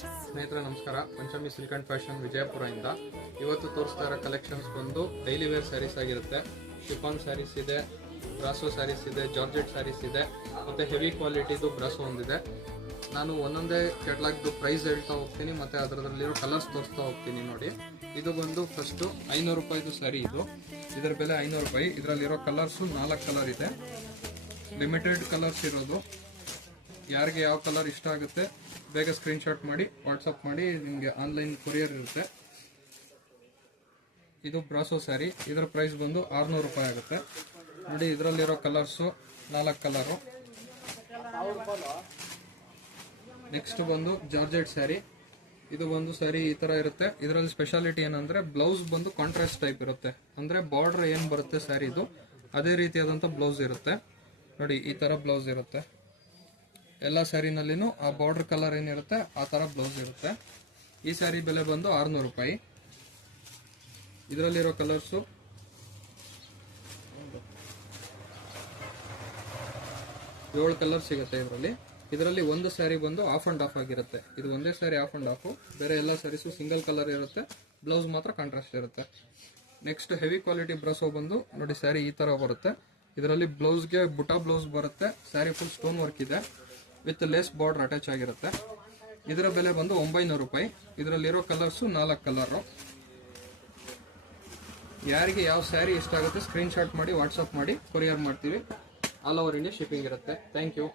ಸ್ನೇಹಿತರೆ ನಮಸ್ಕಾರ. Panchami silk and fashion ವಿಜಯಪುರದಿಂದ ಇವತ್ತು ತೋರಿಸ್ತಾ ಇರೋ ಕಲೆಕ್ಷನ್ಸ್ ಬಂದು ಡೈಲಿ ವೇರ್ ಸ್ಯಾರೀಸ್ ಆಗಿರುತ್ತೆ. ಶಿಫಾನ್ ಸ್ಯಾರೀಸ್ ಇದೆ, ಬ್ರಾಸೋ ಸ್ಯಾರೀಸ್ ಇದೆ, ಜಾರ್ಜೆಟ್ ಸ್ಯಾರೀಸ್ ಇದೆ, ಮತ್ತು ಹೆವಿ ಕ್ವಾಲಿಟಿದು ಬ್ರಾಸೋ ಒಂದಿದೆ. ನಾನು ಒಂದೊಂದೇ ಕೆಟ್ಲಾಗ್ದು ಪ್ರೈಸ್ ಹೇಳ್ತಾ ಹೋಗ್ತೀನಿ ಮತ್ತು ಅದರಲ್ಲಿರೋ ಕಲರ್ಸ್ ತೋರಿಸ್ತಾ ಹೋಗ್ತೀನಿ. ನೋಡಿ, ಇದು ಬಂದು ಫಸ್ಟು 500 ರೂಪಾಯಿದು ಸ್ಯಾರಿ. ಇದರ ಬೆಲೆ 500 ರೂಪಾಯಿ. ಇದರಲ್ಲಿರೋ ಕಲರ್ಸು 4 ಕಲರ್ ಇದೆ, ಲಿಮಿಟೆಡ್ ಕಲರ್ಸ್ ಇರೋದು. ಯಾರಿಗೆ ಯಾವ ಕಲರ್ ಇಷ್ಟ ಆಗುತ್ತೆ ಬೇಗ ಸ್ಕ್ರೀನ್ಶಾಟ್ ಮಾಡಿ ವಾಟ್ಸಪ್ ಮಾಡಿ, ನಿಮಗೆ ಆನ್ಲೈನ್ ಕೊರಿಯರ್ ಇರುತ್ತೆ. ಇದು ಬ್ರಾಸೋ ಸ್ಯಾರಿ. ಇದರ ಪ್ರೈಸ್ ಬಂದು 600 ರೂಪಾಯಿ ಆಗುತ್ತೆ. ನೋಡಿ, ಇದರಲ್ಲಿರೋ ಕಲರ್ಸು 4 ಕಲರು. ನೆಕ್ಸ್ಟ್ ಬಂದು ಜಾರ್ಜೆಟ್ ಸ್ಯಾರಿ. ಇದು ಒಂದು ಸ್ಯಾರಿ ಈ ತರ ಇರುತ್ತೆ. ಇದರಲ್ಲಿ ಸ್ಪೆಷಾಲಿಟಿ ಏನಂದ್ರೆ ಬ್ಲೌಸ್ ಬಂದು ಕಾಂಟ್ರಾಸ್ಟ್ ಟೈಪ್ ಇರುತ್ತೆ. ಅಂದ್ರೆ ಬಾರ್ಡರ್ ಏನ್ ಬರುತ್ತೆ ಸ್ಯಾರಿದು ಅದೇ ರೀತಿಯಾದಂತ ಬ್ಲೌಸ್ ಇರುತ್ತೆ. ನೋಡಿ, ಈ ತರ ಬ್ಲೌಸ್ ಇರುತ್ತೆ. ಎಲ್ಲ ಸ್ಯಾರಿನಲ್ಲಿನೂ ಆ ಬಾರ್ಡರ್ ಕಲರ್ ಏನಿರುತ್ತೆ ಆ ತರ ಬ್ಲೌಸ್ ಇರುತ್ತೆ. ಈ ಸ್ಯಾರಿ ಬೆಲೆ ಬಂದು 600 ರೂಪಾಯಿ. ಇದರಲ್ಲಿರೋ ಕಲರ್ಸು 7 ಕಲರ್ ಸಿಗುತ್ತೆ ಇದರಲ್ಲಿ ಒಂದು ಸ್ಯಾರಿ ಬಂದು ಆಫ್ ಅಂಡ್ ಆಫ್ ಆಗಿರುತ್ತೆ. ಇದು ಒಂದೇ ಸ್ಯಾರಿ ಆಫ್ ಅಂಡ್ ಆಫ್. ಬೇರೆ ಎಲ್ಲ ಸ್ಯಾರೀಸು ಸಿಂಗಲ್ ಕಲರ್ ಇರುತ್ತೆ, ಬ್ಲೌಸ್ ಮಾತ್ರ ಕಾಂಟ್ರಾಸ್ಟ್ ಇರುತ್ತೆ. ನೆಕ್ಸ್ಟ್ ಹೆವಿ ಕ್ವಾಲಿಟಿ ಬ್ರಾಸೋ ಬಂದು ನೋಡಿ, ಸ್ಯಾರಿ ಈ ತರ ಬರುತ್ತೆ. ಇದರಲ್ಲಿ ಬ್ಲೌಸ್ಗೆ ಬುಟಾ ಬ್ಲೌಸ್ ಬರುತ್ತೆ. ಸ್ಯಾರಿ ಫುಲ್ ಸ್ಟೋನ್ ವರ್ಕ್ ಇದೆ ವಿತ್ ಲೇಸ್ ಬಾರ್ಡರ್ ಅಟ್ಯಾಚ್ ಆಗಿರುತ್ತೆ. ಇದರ ಬೆಲೆ ಬಂದು 900 ರೂಪಾಯಿ. ಇದರಲ್ಲಿರೋ ಕಲರ್ಸು 4 ಕಲರು. ಯಾರಿಗೆ ಯಾವ ಸ್ಯಾರಿ ಇಷ್ಟ ಆಗುತ್ತೆ ಸ್ಕ್ರೀನ್ಶಾಟ್ ಮಾಡಿ ವಾಟ್ಸಪ್ ಮಾಡಿ ಕೊರಿಯರ್ ಮಾಡ್ತೀವಿ. ಆಲ್ ಓವರ್ ಇಂಡಿಯಾ ಶಿಪ್ಪಿಂಗ್ ಇರುತ್ತೆ. Thank you.